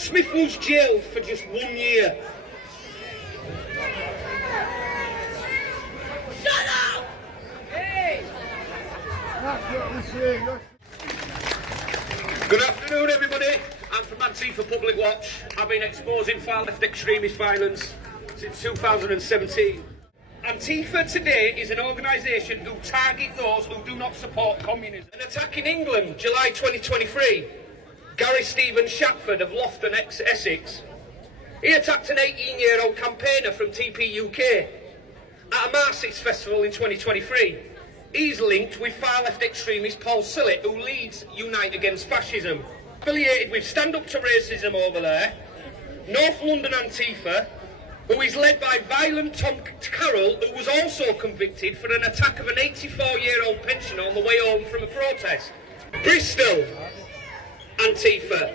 Smith was jailed for just 1 year. Shut up! Hey! Good afternoon, everybody. I'm from Antifa Public Watch. I've been exposing far-left extremist violence since 2017. Antifa today is an organisation who target those who do not support communism. An attack in England, July 2023. Gary Stephen Shatford of Loughton, Essex. He attacked an 18-year-old campaigner from TP UK at a Marxist festival in 2023. He's linked with far-left extremist Paul Sillett, who leads Unite Against Fascism. Affiliated with Stand Up to Racism over there, North London Antifa, who is led by violent Tom Carroll, who was also convicted for an attack of an 84-year-old pensioner on the way home from a protest. Bristol Antifa.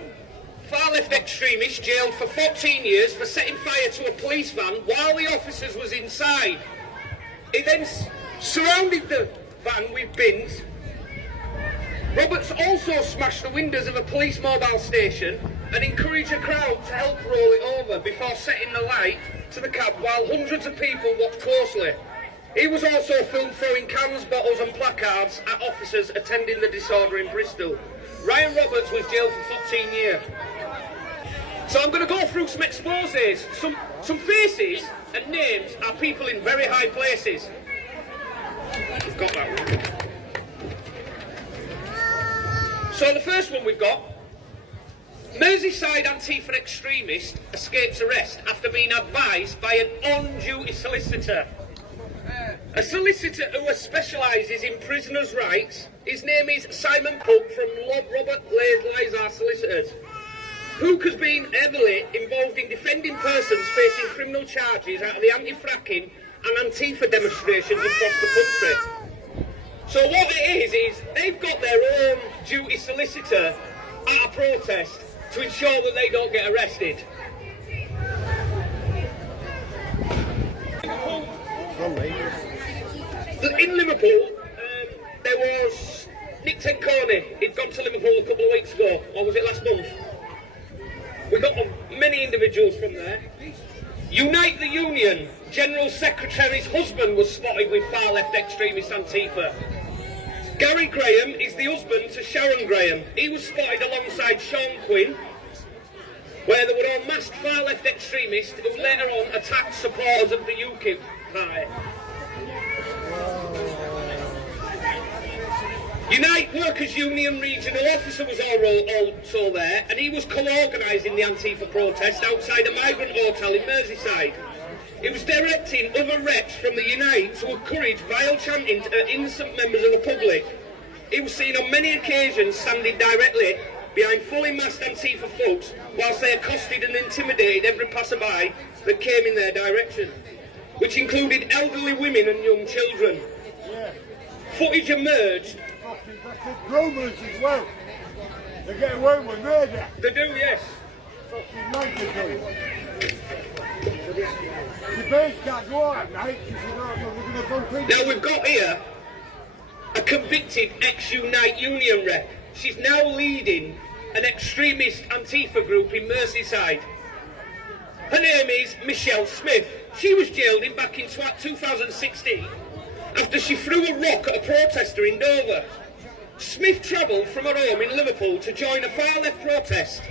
Far-left extremist jailed for 14 years for setting fire to a police van while the officers was inside. He then surrounded the van with bins. Roberts also smashed the windows of a police mobile station and encouraged a crowd to help roll it over before setting the light to the cab while hundreds of people watched closely. He was also filmed throwing cans, bottles and placards at officers attending the disorder in Bristol. Ryan Roberts was jailed for 14 years. So I'm going to go through some exposés. Some faces and names are people in very high places. We've got that one. So the first one we've got, Merseyside Antifa extremist escapes arrest after being advised by an on-duty solicitor. A solicitor who specialises in prisoners' rights. His name is Simon Cook from Robert Lazar Solicitors. Cook has been heavily involved in defending persons facing criminal charges out of the anti-fracking and Antifa demonstrations across the country. So what it is they've got their own duty solicitor at a protest to ensure that they don't get arrested. In Liverpool, there was Nick Tenconi. He'd gone to Liverpool a couple of weeks ago, or was it last month? We got many individuals from there. Unite the Union. General Secretary's husband was spotted with far-left extremist Antifa. Gary Graham is the husband to Sharon Graham. He was spotted alongside Sean Quinn, where there were unmasked far-left extremists who later on attacked supporters of the UKIP party. Unite Workers Union regional officer was also there, and he was co-organising the Antifa protest outside a migrant hotel in Merseyside. He was directing other reps from the Unite to encourage vile chanting to innocent members of the public. He was seen on many occasions standing directly behind fully masked Antifa folks whilst they accosted and intimidated every passerby that came in their direction, which included elderly women and young children. Footage emerged. Groomers as well. They get away with murder. They do, yes. Fucking right they do. The birds can't go out at night because they're going to bump into. Now we've got here a convicted ex-Unite Union rep. She's now leading an extremist Antifa group in Merseyside. Her name is Michelle Smith. She was jailed back in 2016 after she threw a rock at a protester in Dover. Smith travelled from her home in Liverpool to join a far-left protest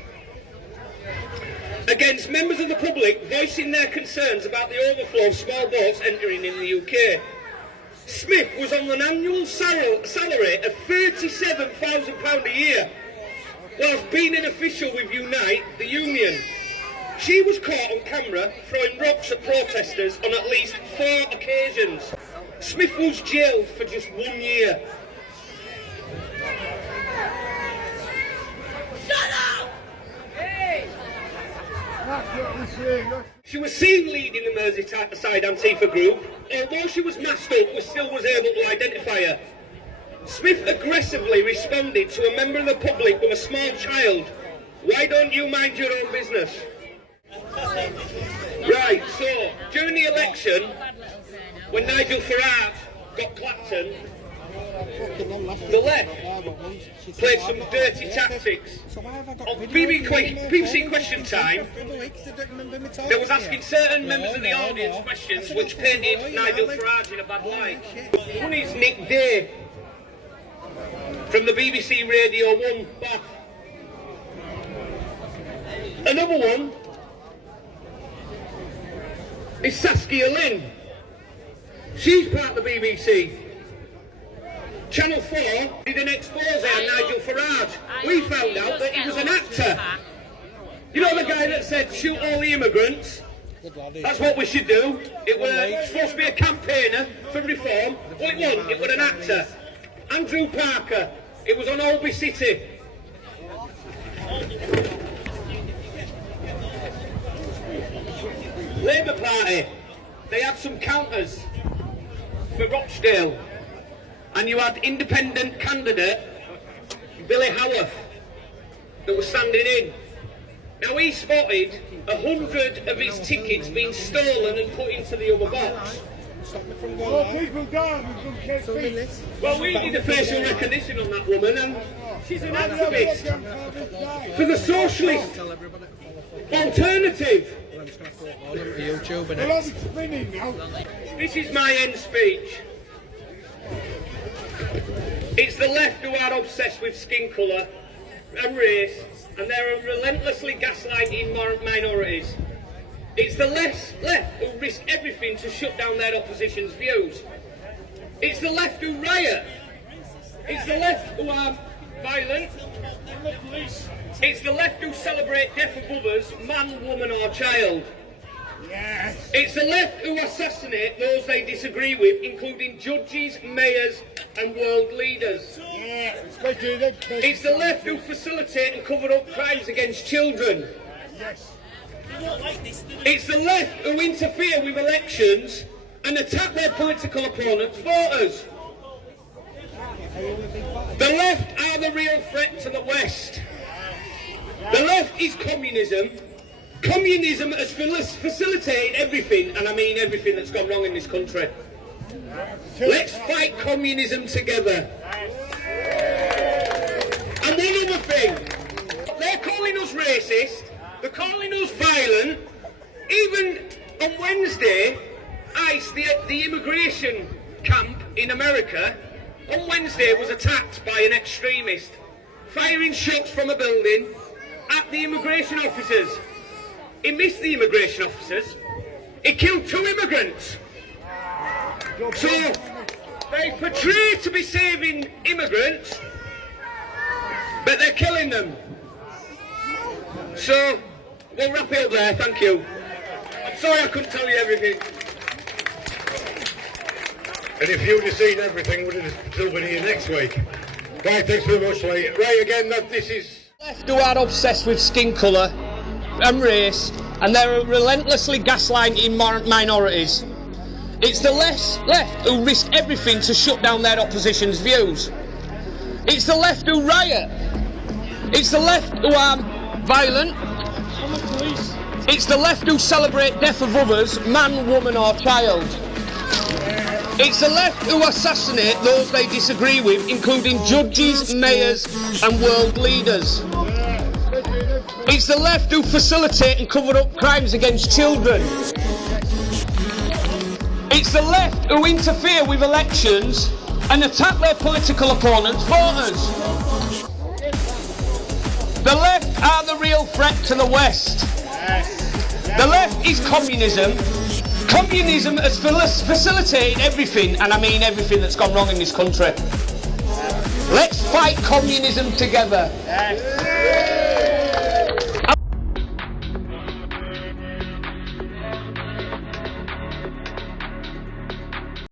against members of the public voicing their concerns about the overflow of small boats entering in the UK. Smith was on an annual salary of £37,000 a year, whilst being an official with Unite, the union. She was caught on camera throwing rocks at protesters on at least 4 occasions. Smith was jailed for just 1 year. Shut up! Hey! She was seen leading the Merseyside Antifa group. Although she was masked up, we still was able to identify her. Smith aggressively responded to a member of the public with a small child. Why don't you mind your own business? Right, so during the election, when Nigel Farage got Clapton, The left played some dirty tactics. On BBC Question Time, they was asking certain members of the audience questions which painted Nigel Farage in a bad light. One is Nick Day from the BBC Radio 1 Bath. Another one is Saskia Lynn. She's part of the BBC. Channel 4 did an expose on Nigel Farage. We found out that he was an actor. You know the guy that said, shoot all the immigrants? That's what we should do. It was supposed to be a campaigner for reform. Well, it wasn't. It was an actor. Andrew Parker. It was on Alby City. Labour Party. They had some counters for Rochdale. And you had independent candidate Billy Howarth that was standing in. Now he spotted 100 of his tickets being stolen and put into the other box. Well, we did a facial recognition on that woman, and she's an activist for the socialist alternative. This is my end speech. It's the left who are obsessed with skin colour and race, and they're relentlessly gaslighting minorities. It's the left who risk everything to shut down their opposition's views. It's the left who riot. It's the left who are violent. It's the left who celebrate death of others, man, woman or child. Yes. It's the left who assassinate those they disagree with, including judges, mayors and world leaders. Yeah. It's the left who facilitate and cover up crimes against children. Yes. It's the left who interfere with elections and attack their political opponents' voters. The left are the real threat to the West. The left is communism. Communism has facilitated everything, and I mean everything that's gone wrong in this country. Let's fight communism together. And one other thing, they're calling us racist, they're calling us violent. Even on Wednesday, ICE, the immigration camp in America, on Wednesday was attacked by an extremist, firing shots from a building at the immigration officers. He missed the immigration officers. He killed 2 immigrants. So they portray to be saving immigrants, but they're killing them. So we'll wrap it up there. Thank you. I'm sorry I couldn't tell you everything. And if you'd have seen everything, would have still been here next week. Right, thanks very much, Lee. Right, again, this is... Left who are obsessed with skin colour and race, and they're relentlessly gaslighting minorities. It's the left who risk everything to shut down their opposition's views. It's the left who riot. It's the left who are violent. It's the left who celebrate death of others, man, woman or child. It's the left who assassinate those they disagree with, including judges, mayors and world leaders. It's the left who facilitate and cover up crimes against children. It's the left who interfere with elections and attack their political opponents' voters. The left are the real threat to the West. The left is communism. Communism has facilitated everything, and I mean everything that's gone wrong in this country. Let's fight communism together.